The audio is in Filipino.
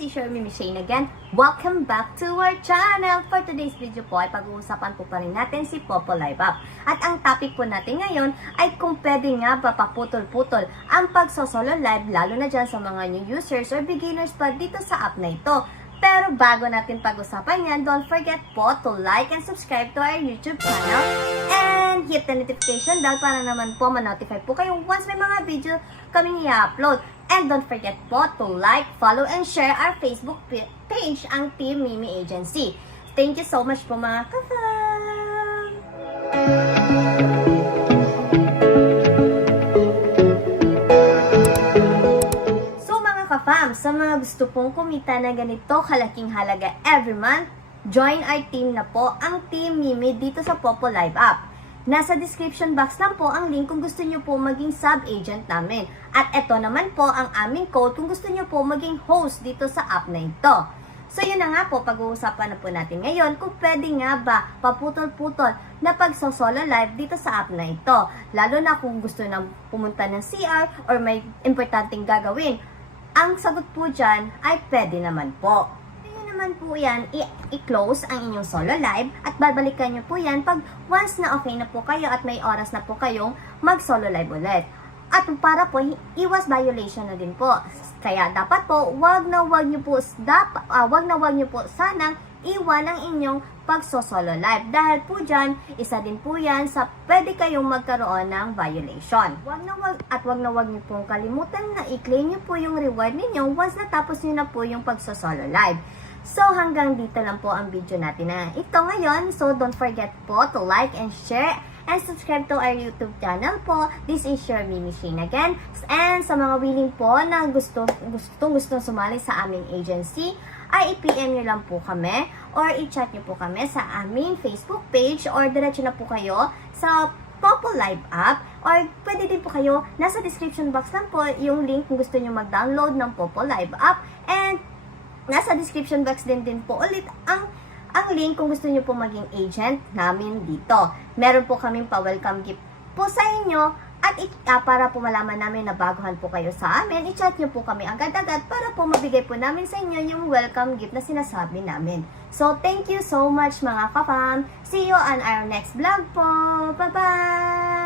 Si Shermie Shane again. Welcome back to our channel. For today's video po ay pag-uusapan po pa rin natin si Popo Live Up. At ang topic po natin ngayon ay kung pwede nga ba paputol-putol ang pagsosolo live lalo na dyan sa mga new users or beginners pa dito sa app na ito. Pero bago natin pag-usapan yan, don't forget po to like and subscribe to our YouTube channel and hit the notification bell para naman po ma-notify po kayo once may mga video kaming i-upload. And don't forget po to like, follow, and share our Facebook page, ang Team Mimi Agency. Thank you so much po mga ka-fam! So mga ka-fam, sa mga gusto pong kumita na ganito kalaking halaga every month, join our team na po, ang Team Mimi dito sa Popo Live Up. Nasa description box lang po ang link kung gusto nyo po maging sub-agent namin. At ito naman po ang aming code kung gusto nyo po maging host dito sa app na ito. So yun na nga po, pag-uusapan na po natin ngayon kung pwede nga ba paputol-putol na pagsosolo live dito sa app na ito. Lalo na kung gusto nang pumunta ng CR or may importanteng gagawin. Ang sagot po dyan ay pwede naman po. Naman po yan, i-close ang inyong solo live at babalikan nyo po yan pag once na okay na po kayo at may oras na po kayong mag-solo live ulit. At para po, iwas violation na din po. Kaya dapat po, wag na wag nyo po sanang iwan ang inyong pagsosolo live. Dahil po dyan, isa din po yan sa pwede kayong magkaroon ng violation. Wag na wag nyo pong kalimutan na i-claim nyo po yung reward ninyo once natapos nyo na po yung pagsosolo live. So, hanggang dito lang po ang video natin na ito ngayon. So, don't forget po to like and share and subscribe to our YouTube channel po. This is Shermie Shane again. And sa mga willing po na gustong sumali sa aming agency, ay i-PM nyo lang po kami or i-chat nyo po kami sa aming Facebook page or diretso na po kayo sa Popo Live App or pwede din po kayo, nasa description box lang po yung link kung gusto nyo mag-download ng Popo Live App and nasa description box din po ulit ang link kung gusto nyo po maging agent namin dito. Meron po kaming pa-welcome gift po sa inyo at para po malaman namin na baguhan po kayo sa amin, i-chat nyo po kami agad-agad para po mabigay po namin sa inyo yung welcome gift na sinasabi namin. So, thank you so much mga ka-fam. See you on our next vlog po. Bye-bye!